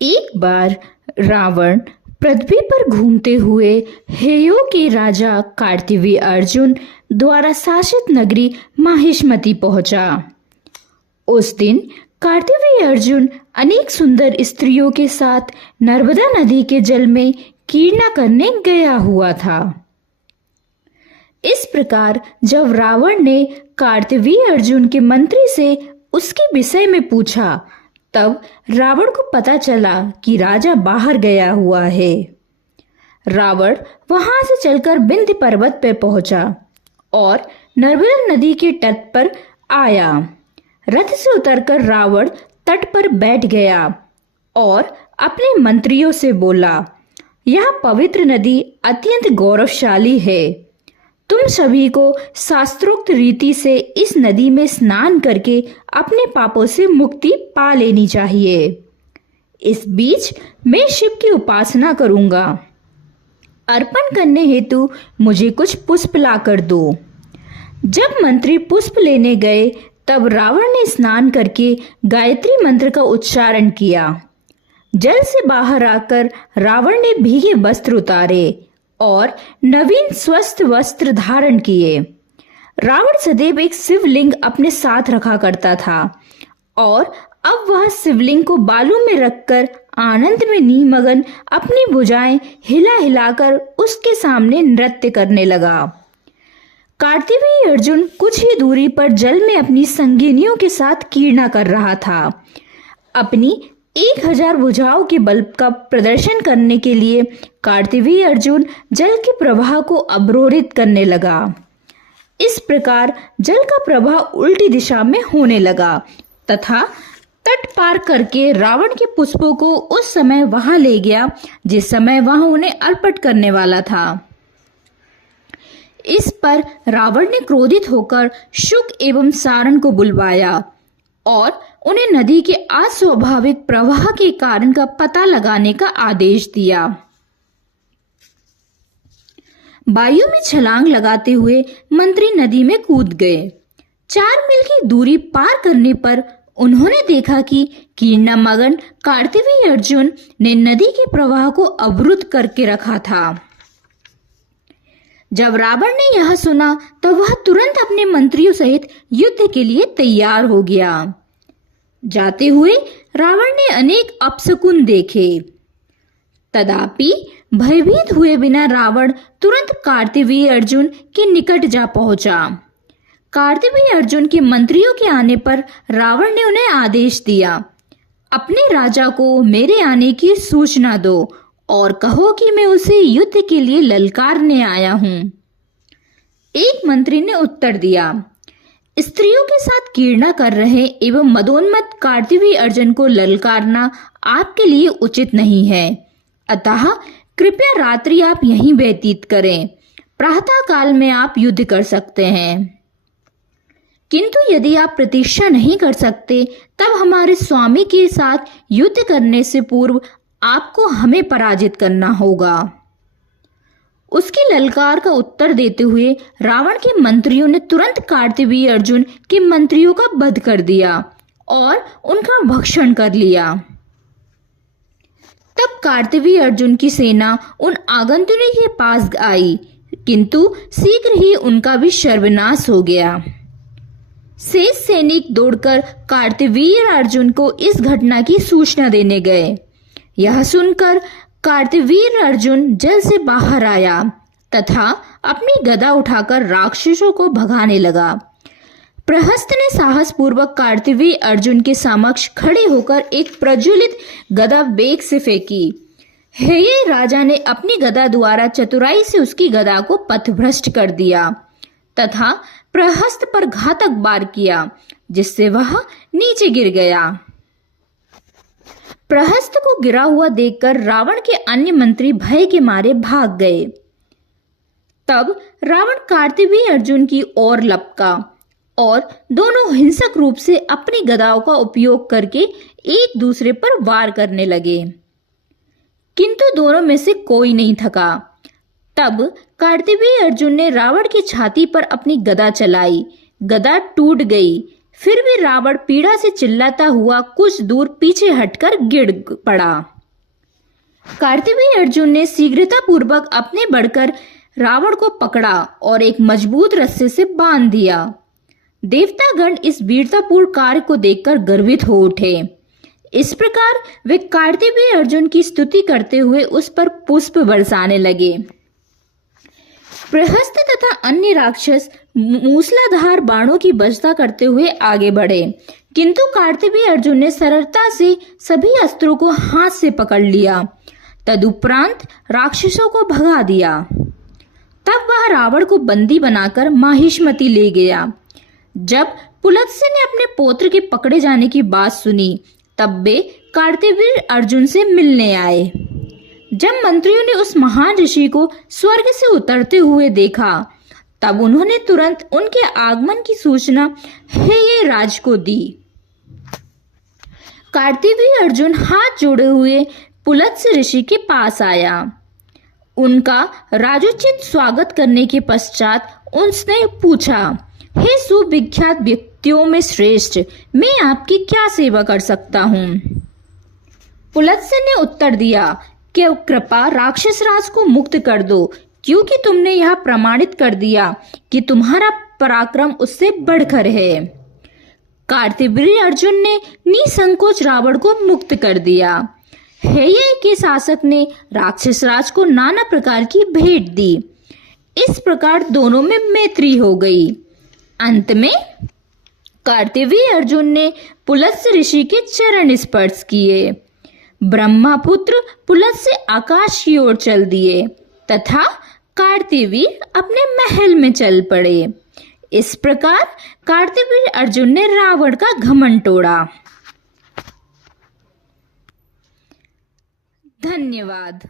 एक बार रावण पृथ्वी पर घूमते हुए हेयों के राजा कार्तवीर्य अर्जुन द्वारा शासित नगरी माहिष्मति पहुंचा। उस दिन कार्तवीर्य अर्जुन अनेक सुंदर स्त्रियों के साथ नर्मदा नदी के जल में क्रीड़ा करने गया हुआ था। इस प्रकार जब रावण ने कार्तवीर्य अर्जुन के मंत्री से उसके विषय में पूछा, तब रावण को पता चला कि राजा बाहर गया हुआ है। रावण वहां से चलकर विंध्य पर्वत पर पहुंचा और नर्मदा नदी के तट पर आया। रथ से उतरकर रावण तट पर बैठ गया और अपने मंत्रियों से बोला, यह पवित्र नदी अत्यंत गौरवशाली है। तुम सभी को शास्त्रोक्त रीति से इस नदी में स्नान करके अपने पापों से मुक्ति पा लेनी चाहिए। इस बीच मैं शिव की उपासना करूंगा। अर्पण करने हेतु मुझे कुछ पुष्प लाकर दो। जब मंत्री पुष्प लेने गए, तब रावण ने स्नान करके गायत्री मंत्र का उच्चारण किया। जल से बाहर आकर रावण ने भीगे वस्त्र उतारे और नवीन स्वस्थ वस्त्र धारण किए। रावण सदैव एक शिवलिंग अपने साथ रखा करता था और अब वह शिवलिंग को बालों में रखकर आनंद में निमग्न अपनी भुजाएं हिला हिलाकर उसके सामने नृत्य करने लगा। कार्तवीर्य अर्जुन कुछ ही दूरी पर जल में अपनी संगिनियों के साथ क्रीड़ा कर रहा था। अपनी 1000 भुजाओं के बल का प्रदर्शन करने के लिए कार्तवीर्य अर्जुन जल के प्रवाह को अवरोधित करने लगा। इस प्रकार जल का प्रवाह उल्टी दिशा में होने लगा तथा तट पार करके रावण के पुष्पों को उस समय वहां ले गया जिस समय वह उन्हें अर्पण करने वाला था। इस पर रावण ने क्रोधित होकर शुक एवं सारण को बुलवाया और उन्हें नदी के अस्वाभाविक प्रवाह के कारण का पता लगाने का आदेश दिया। वायु में छलांग लगाते हुए मंत्री नदी में कूद गए। 4 मील की दूरी पार करने पर उन्होंने देखा कि क्रीड़ामग्न कार्तवीर्य अर्जुन ने नदी के प्रवाह को अवरुद्ध करके रखा था। जब रावण ने यह सुना तो वह तुरंत अपने मंत्रियों सहित युद्ध के लिए तैयार हो गया। जाते हुए रावण ने अनेक अपशकुन देखे, तथापि भयभीत हुए बिना रावण तुरंत कार्तवीर्य अर्जुन के निकट जा पहुंचा। कार्तवीर्य अर्जुन के मंत्रियों के आने पर रावण ने उन्हें आदेश दिया, अपने राजा को मेरे आने की सूचना दो और कहो कि मैं उसे युद्ध के लिए ललकारने आया हूं। एक मंत्री ने उत्तर दिया, स्त्रियों के साथ क्रीड़ा कर रहे एवं मदोन्मत्त कार्तवीर्य अर्जुन को ललकारना आपके लिए उचित नहीं है, अतः कृपया रात्रि आप यहीं व्यतीत करें। प्रातः काल में आप युद्ध कर सकते हैं, किंतु यदि आप प्रतीक्षा नहीं कर सकते तब हमारे स्वामी के साथ युद्ध करने से पूर्व आपको हमें पराजित करना होगा। उसकी ललकार का उत्तर देते हुए रावण के मंत्रियों ने तुरंत कार्तवीर्य अर्जुन के मंत्रियों का वध कर दिया और उनका भक्षण कर लिया। तब कार्तवीर्य अर्जुन की सेना उन आगंतुकों के पास आई, किंतु शीघ्र ही उनका भी सर्वनाश हो गया। शेष सैनिक दौड़कर कार्तवीर्य अर्जुन को इस घटना की सूचना देने गए। यह सुनकर कार्तवीर्य अर्जुन जल से बाहर आया तथा अपनी गदा उठाकर राक्षसों को भगाने लगा। प्रहस्त ने साहस पूर्वक कार्तवीर्य अर्जुन के समक्ष खड़े होकर एक प्रज्वलित गदा वेग से फेंकी। हेय राजा ने अपनी गदा द्वारा चतुराई से उसकी गदा को पथभ्रष्ट कर दिया तथा प्रहस्त पर घातक वार किया, जिससे वह नीचे गिर गया। प्रहस्त को गिरा हुआ देखकर रावण के अन्य मंत्री भय के मारे भाग गए। तब रावण कार्तवीर्य अर्जुन की ओर लपका और दोनों हिंसक रूप से अपनी गदाओं का उपयोग करके एक दूसरे पर वार करने लगे, किंतु दोनों में से कोई नहीं थका। तब कार्तवीर्य अर्जुन ने रावण की छाती पर अपनी गदा चलाई। गदा टूट गई। फिर भी रावण पीड़ा से चिल्लाता हुआ कुछ दूर पीछे हटकर गिर पड़ा। कार्तवीर्य अर्जुन ने शीघ्रतापूर्वक अपने बढ़कर रावण को पकड़ा और एक मजबूत रस्से से बांध दिया। देवतागण इस वीरतापूर्ण कार्य को देखकर गर्वित हो उठे। इस प्रकार वे कार्तवीर्य अर्जुन की स्तुति करते हुए उस पर पुष्प बरसाने लगे। प्रहस्त तथा अन्य राक्षस मूसलाधार बाणों की वर्षा करते हुए आगे बढ़े, किंतु कार्तवीर्य अर्जुन ने सरलता से सभी अस्त्रों को हाथ से पकड़ लिया। तदुपरांत राक्षसों को भगा दिया। तब वह रावण को बंदी बनाकर माहिष्मति ले गया। जब पुलत्स्य ने अपने पौत्र के पकड़े जाने की बात सुनी, तब वे कार्तवीर्य अर्जुन से मिलने आए। जब मंत्रियों ने उस महान ऋषि को स्वर्ग से उतरते हुए देखा, तब उन्होंने तुरंत उनके आगमन की सूचना हेयराज को दी। कार्तवीर्य अर्जुन हाथ जोड़े हुए पुलत्स्य ऋषि के पास आया। उनका राजोचित स्वागत करने के पश्चात उसने पूछा, हे सुविख्यात व्यक्तियों में श्रेष्ठ, मैं आपकी क्या सेवा कर सकता हूँ? पुलत्स्य ने उत्तर दिया कि कृपा राक्षस राज को मुक्त कर दो, क्योंकि तुमने यह प्रमाणित कर दिया कि तुम्हारा पराक्रम उससे बढ़कर है। कार्तवीर्य अर्जुन ने निसंकोच रावण को मुक्त कर दिया। हेय के शासक ने राक्षस राज को नाना प्रकार की भेंट दी। इस प्रकार दोनों में मैत्री हो गई। अंत में कार्तवीर्य अर्जुन ने पुलत्स्य ऋषि के चरण स्पर्श किए। ब्रह्मपुत्र पुलत्स्य आकाश की ओर चल दिए तथा कार्तवीर्य अपने महल में चल पड़े। इस प्रकार कार्तवीर्य अर्जुन ने रावण का घमंड तोड़ा। धन्यवाद।